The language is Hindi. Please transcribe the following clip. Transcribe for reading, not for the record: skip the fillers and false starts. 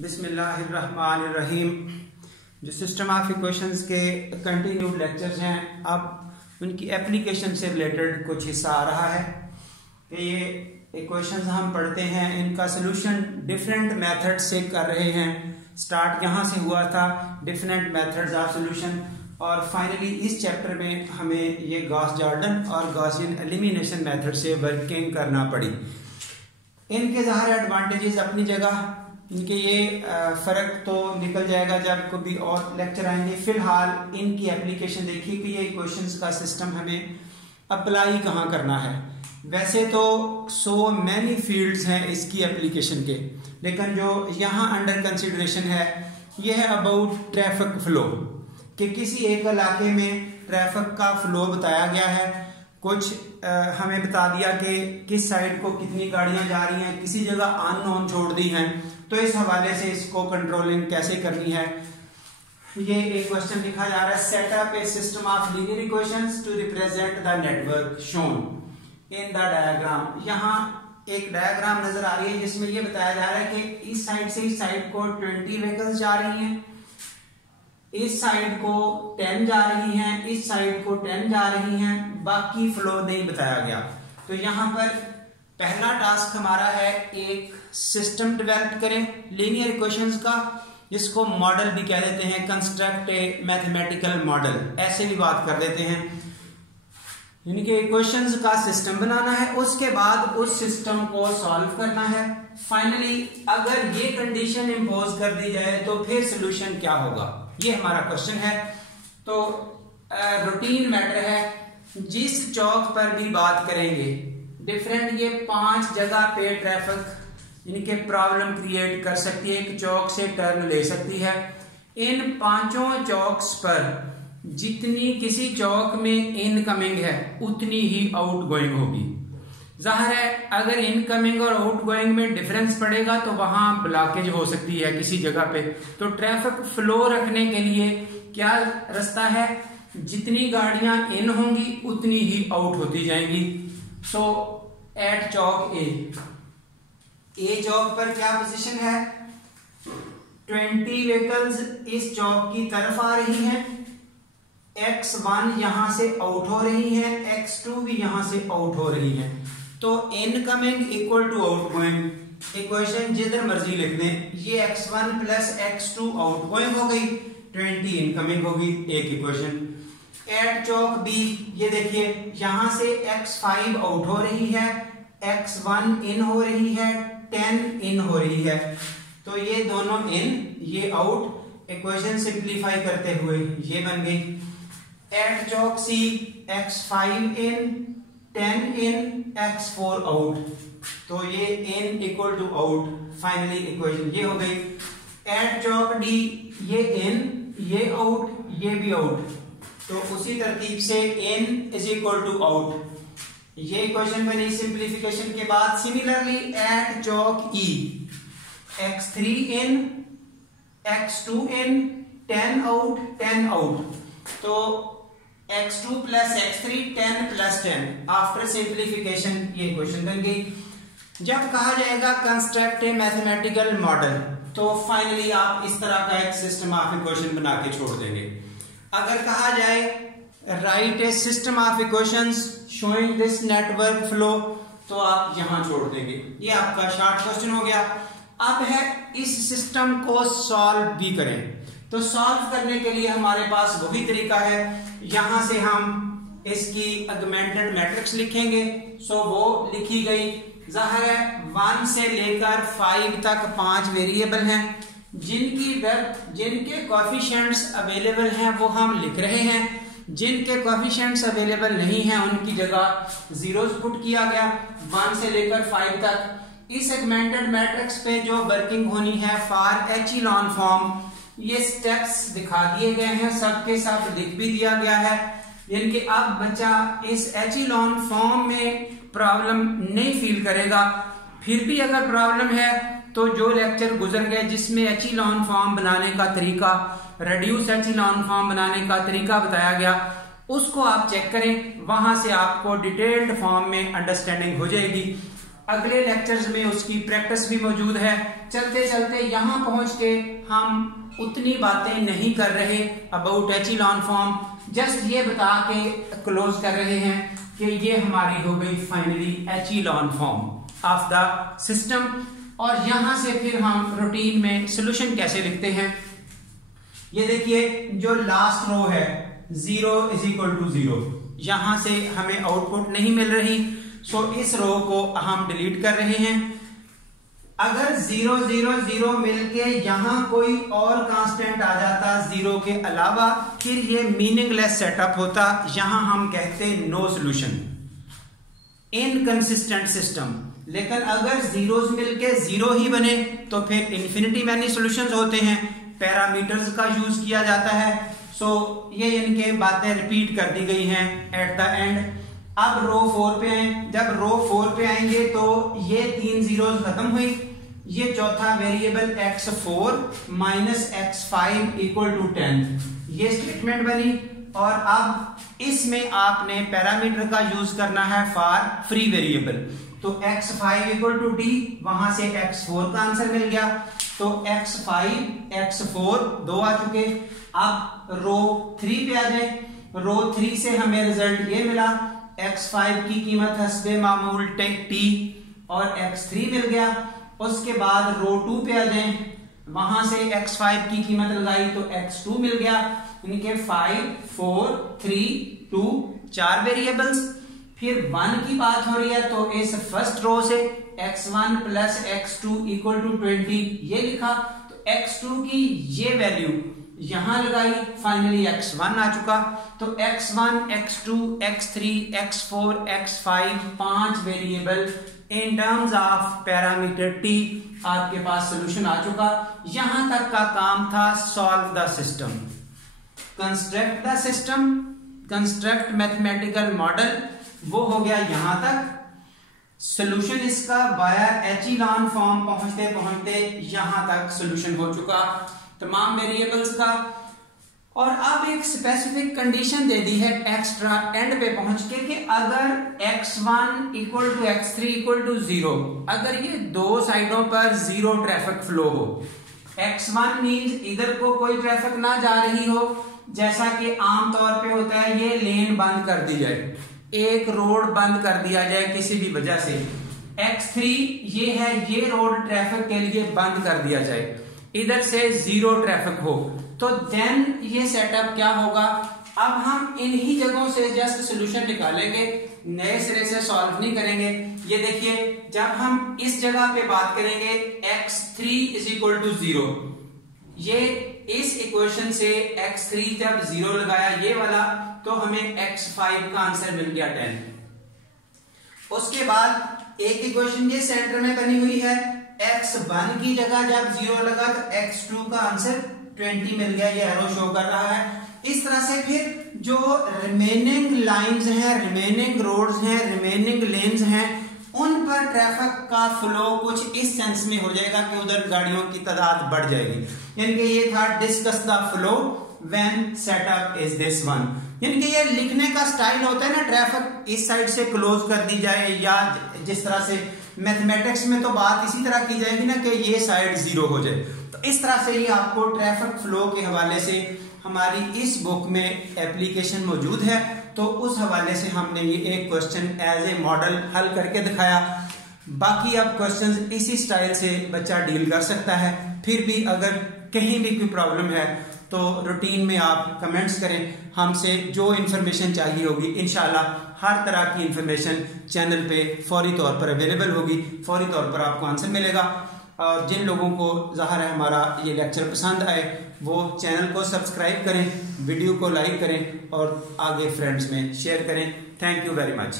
बिस्मिल्लाहिर्रहमानिर्रहीम। जो सिस्टम ऑफ इक्वेशंस के कंटिन्यूड लेक्चर्स हैं, अब उनकी एप्लीकेशन से रिलेटेड कुछ हिस्सा आ रहा है कि ये इक्वेशंस हम पढ़ते हैं, इनका सोल्यूशन डिफरेंट मेथड से कर रहे हैं। स्टार्ट यहाँ से हुआ था, डिफरेंट मेथड्स ऑफ सोल्यूशन, और फाइनली इस चैप्टर में हमें ये गॉस जॉर्डन और गॉसियन एलिमिनेशन मेथड से वर्किंग करना पड़ी। इनके ज़ाहिर एडवांटेजेस अपनी जगह, इनके ये फ़र्क तो निकल जाएगा जब कभी और लेक्चर आएंगे। फिलहाल इनकी एप्लीकेशन देखिए कि ये इक्वेशंस का सिस्टम हमें अप्लाई कहाँ करना है। वैसे तो सो मैनी फील्ड्स हैं इसकी एप्लीकेशन के, लेकिन जो यहाँ अंडर कंसिडरेशन है ये है अबाउट ट्रैफिक फ्लो, कि किसी एक इलाके में ट्रैफिक का फ्लो बताया गया है। कुछ हमें बता दिया कि किस साइड को कितनी गाड़ियां जा रही हैं, किसी जगह अननोन छोड़ दी हैं, तो इस हवाले से इसको कंट्रोलिंग कैसे करनी है। ये एक क्वेश्चन लिखा जा रहा है, set up a system of linear equations to represent the network shown in the diagram. यहाँ एक डायग्राम नजर आ रही है जिसमें ये बताया जा रहा है कि इस साइड से इस साइड को 20 व्हीकल्स जा रही हैं, इस साइड को 10 जा रही हैं, इस साइड को 10 जा रही हैं, बाकी फ्लो नहीं बताया गया। तो यहाँ पर पहला टास्क हमारा है एक सिस्टम डेवलप करें लीनियर इक्वेशंस का, जिसको मॉडल भी कह देते हैं, कंस्ट्रक्ट ए मैथमेटिकल मॉडल, ऐसे भी बात कर देते हैं। यानी कि इक्वेशंस का सिस्टम बनाना है, उसके बाद उस सिस्टम को सॉल्व करना है। फाइनली अगर ये कंडीशन इंपोज कर दी जाए तो फिर सोल्यूशन क्या होगा, ये हमारा क्वेश्चन है। तो रूटीन मैटर है, जिस चौक पर भी बात करेंगे डिफरेंट, ये 5 जगह पे ट्रैफिक इनके प्रॉब्लम क्रिएट कर सकती है, एक चौक से टर्न ले सकती है। इन 5 चौक्स पर जितनी किसी चौक में इनकमिंग है उतनी ही आउटगोइंग होगी। जाहिर है अगर इनकमिंग और आउटगोइंग में डिफरेंस पड़ेगा तो वहां ब्लॉकेज हो सकती है किसी जगह पे। तो ट्रैफिक फ्लो रखने के लिए क्या रास्ता है, जितनी गाड़ियां इन होंगी उतनी ही आउट होती जाएंगी। सो एट चौक ए चौक पर क्या पोजीशन है, 20 व्हीकल्स इस चौक की तरफ आ रही हैं, X1 यहां से आउट हो रही है, X2 भी यहां से आउट हो रही है। तो incoming equal to outgoing, equation जिधर मर्जी लिख दें, ये X1 प्लस X2 आउटगोइंग हो गई, 20 इनकमिंग होगी, एक इक्वेशन। एट चौक बी, ये देखिए यहां से X5 आउट हो रही है, X1 इन हो रही है, 10 इन हो रही है, तो ये दोनों इन ये आउट। इक्वेशन सिंप्लीफाई करते हुए ये बन गई। एट चौक सी, X5 इन, 10 इन, X4 आउट, तो ये in equal to out, finally equation ये हो गई। एट चौक डी, ये इन, ये आउट, ये भी आउट, तो उसी तरतीब से इन इज इक्वल टू आउट, ये इक्वेशन बनी सिंप्लीफिकेशन के बाद। Similarly at Chowk E, X3 in, X2 in, 10 out, 10 out, तो X2 plus X3, 10 plus 10, after simplification ये इक्वेशन बन गई। जब कहा जाएगा कंस्ट्रक्ट ए मैथमेटिकल मॉडल, तो फाइनली आप इस तरह का एक सिस्टम ऑफ इक्वेशन बना के छोड़ देंगे। अगर कहा जाए right A system of equations showing this network flow, तो आप यहां छोड़ देंगे। ये आपका शॉर्ट क्वेश्चन हो गया। अब है इस सिस्टम को सॉल्व भी करें, तो सॉल्व करने के लिए हमारे पास वही तरीका है, यहां से हम इसकी अगमेंटेड मैट्रिक्स लिखेंगे। सो वो लिखी गई। जाहिर है 1 से लेकर 5 तक 5 वेरिएबल हैं, जिनके कोएफिशिएंट्स अवेलेबल हैं वो हम लिख रहे हैं, जिनके कोएफिशिएंट्स अवेलेबल नहीं हैं उनकी जगह जीरोस पुट किया गया 1 से लेकर 5 तक। इस सेगमेंटेड मैट्रिक्स पे जो वर्किंग होनी है फॉर एचिलॉन फॉर्म, ये स्टेप्स दिखा दिए गए हैं, सब के सब लिख भी दिया गया है। यानी कि अब बच्चा इस एचिलॉन फॉर्म में प्रॉब्लम नहीं फील करेगा। फिर भी अगर प्रॉब्लम है तो जो लेक्चर गुजर गए जिसमें एचिलॉन फॉर्म बनाने का तरीका, रेड्यूस एचिलॉन फॉर्म बनाने का तरीका बताया गया, उसको आप चेक करें, वहां से आपको डिटेल्ड फॉर्म में अंडरस्टैंडिंग हो जाएगी। अगले लेक्चर्स में उसकी प्रैक्टिस भी मौजूद है, चलते चलते यहाँ पहुंच के हम उतनी बातें नहीं कर रहे अबाउट एचेलॉन फॉर्म, जस्ट ये बता के क्लोज कर रहे हैं कि ये हमारी हो गई finally echelon form of the system. और यहां से फिर हम रूटीन में सॉल्यूशन कैसे लिखते हैं, ये देखिए जो लास्ट रो है 0 इज इक्वल टू 0, यहां से हमें आउटपुट नहीं मिल रही, सो इस रो को हम डिलीट कर रहे हैं। अगर 0 0 0 मिलके यहां कोई और कांस्टेंट आ जाता 0 के अलावा, फिर ये मीनिंगलेस सेटअप होता, यहां हम कहते नो सॉल्यूशन, इनकंसिस्टेंट सिस्टम। लेकिन अगर जीरोस मिलके 0 ही बने तो फिर इन्फिनिटी मैनी सॉल्यूशंस होते हैं, पैरामीटर्स का यूज किया जाता है। सो ये इनके बातें रिपीट कर दी गई हैं एट द एंड। अब रो 4 पे आए, जब रो 4 पे आएंगे तो ये 3 जीरोस खत्म हुई, ये चौथा variable x4 minus x5 equal to 10, ये स्टेटमेंट बनी। और अब इसमें आपने पैरामीटर का यूज करना है फॉर फ्री वेरिएबल, तो x5 इक्वल टू d, वहां से x4 का आंसर मिल गया, तो x5 x4 2 आ चुके। अब रो 3 पे आ जाए, रो 3 से हमें रिजल्ट ये मिला, x5 की कीमत हस्बे मामूल t और x3 मिल गया। उसके बाद रो 2 पे आ जाए, वहां से x5 की कीमत लगाई तो x2 मिल गया, इनके 5 4 3 2 4 वेरिएबल्स। फिर 1 की बात हो रही है तो इस फर्स्ट रो से x1 plus x2 equal to 20 ये लिखा, तो x2 की ये वैल्यू यहां लगाई, फाइनली x1 आ चुका। तो x1 x2 x3 x4 x5 5 variable in terms of parameter t आपके पास सॉल्यूशन आ चुका। यहां तक का काम था solve the system, construct the system, construct mathematical model, वो हो गया यहां तक। सॉल्यूशन इसका वाया एचेलॉन फॉर्म पहुंचते पहुंचते यहां तक सॉल्यूशन हो चुका तमाम वेरिएबल्स का। और अब एक स्पेसिफिक कंडीशन दे दी है एक्स्ट्रा एंड पे पहुंच के कि अगर x1 equal to x3 equal to 0, अगर ये दो साइडों पर 0 ट्रैफिक फ्लो हो, x1 मींस इधर को कोई ट्रैफिक ना जा रही हो, जैसा कि आमतौर पे होता है ये लेन बंद कर दी जाए, एक रोड बंद कर दिया जाए किसी भी वजह से, x3 ये है ये रोड ट्रैफिक के लिए बंद कर दिया जाए, इधर से 0 ट्रैफिक हो, तो देन ये सेटअप क्या होगा। अब हम इन्हीं जगहों से जस्ट सॉल्यूशन निकालेंगे, नए सिरे से सॉल्व नहीं करेंगे। ये देखिए जब हम इस जगह पे बात करेंगे x3 इज इक्वल टू 0, ये इस इक्वेशन से x3 जब 0 लगाया ये वाला, तो हमें x5 का आंसर मिल गया 10। उसके बाद एक इक्वेशन ये सेंटर में बनी हुई है, x1 की जगह जब 0 लगा तो x2 का आंसर 20 मिल गया, ये एरो शो कर रहा है। इस तरह से फिर जो रिमेनिंग लाइंस हैं, रिमेनिंग रोड्स हैं, रिमेनिंग लेन्स हैं, उन पर ट्रैफिक का फ्लो कुछ इस सेंस में हो जाएगा कि उधर गाड़ियों की तादाद बढ़ जाएगी। यानी कि ये था discuss the flow when setup is this one, यानी कि ये लिखने का स्टाइल होता है ना, ट्रैफिक इस साइड से क्लोज कर दी जाए, या जिस तरह से मैथमेटिक्स में तो बात इसी तरह की जाएगी ना कि ये साइड 0 हो जाए, तो इस तरह से ही आपको ट्रैफिक फ्लो के हवाले से हमारी इस बुक में एप्लीकेशन मौजूद है, तो उस हवाले से हमने ये एक क्वेश्चन एज ए मॉडल हल करके दिखाया। बाकी अब क्वेश्चंस इसी स्टाइल से बच्चा डील कर सकता है। फिर भी अगर कहीं भी कोई प्रॉब्लम है तो रूटीन में आप कमेंट्स करें, हमसे जो इन्फॉर्मेशन चाहिए होगी इंशाल्लाह हर तरह की इन्फॉर्मेशन चैनल पे फौरी तौर पर अवेलेबल होगी, फौरी तौर पर आपको आंसर मिलेगा। और जिन लोगों को ज़ाहिर है हमारा ये लेक्चर पसंद आए वो चैनल को सब्सक्राइब करें, वीडियो को लाइक करें और आगे फ्रेंड्स में शेयर करें। Thank you very much.